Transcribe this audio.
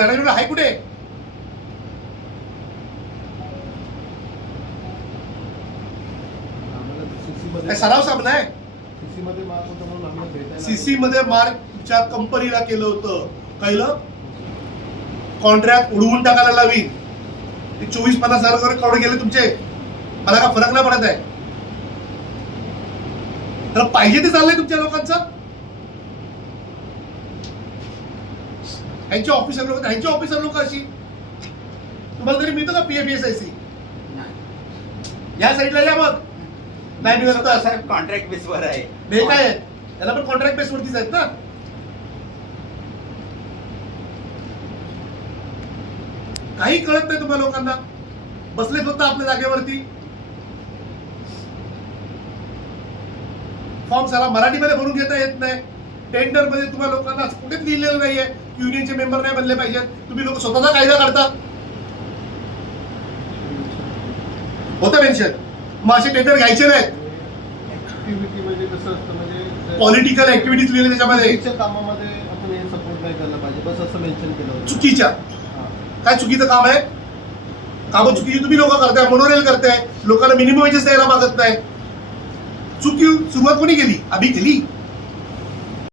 Management आहे कुठे? सराव साहेब नाही सीसी मध्ये मार्कच्या कंपनीला केलं होतं. कळलं? कॉन्ट्रॅक्ट उडवून टाकायला लावीन. 24-50 हजार करोड गेले तुमचे. मला का फरक नाही पडत आहे. तर पाहिजे ते चाललंय तुमच्या लोकांचं. ह्यांचे ऑफिसर लोक अशी तुम्हाला तरी मिळतं का PFESIC? या साईडला या मग. नाही मिळत साहेब कॉन्ट्रॅक्ट बेसवर आहे. हे काय आहे? त्याला पण कॉन्ट्रॅक्ट बेसवरतीच आहेत ना. काही कळत नाही तुम्हाला लोकांना. बसलेच होता आपल्या जागेवरती. फॉर्म सारा मराठीमध्ये भरून घेता येत नाही. टेंडर मध्ये तुम्हाला लोकांना कुठेच लिहिलेलं नाहीये की युनियनचे मेंबर नाही बनले पाहिजेत. तुम्ही लोक स्वतःचा कायदा काढता. होतं मेन्शन. मग असे टेंडर घ्यायचे नाहीत. पॉलिटिकल ऍक्टिव्हिटीज लिहिले त्याच्यामध्ये. कामामध्ये आपण हे सपोर्ट नाही करायला पाहिजे बस असं मेन्शन केलं. चुकीच्या काय चुकीचं काम आहे? कामं चुकीची तुम्ही लोक करताय. मोनोरेल करताय. लोकांना मिनिमम वेजेस द्यायला मागत नाही. चुकी सुरुवात कोणी केली? आम्ही केली.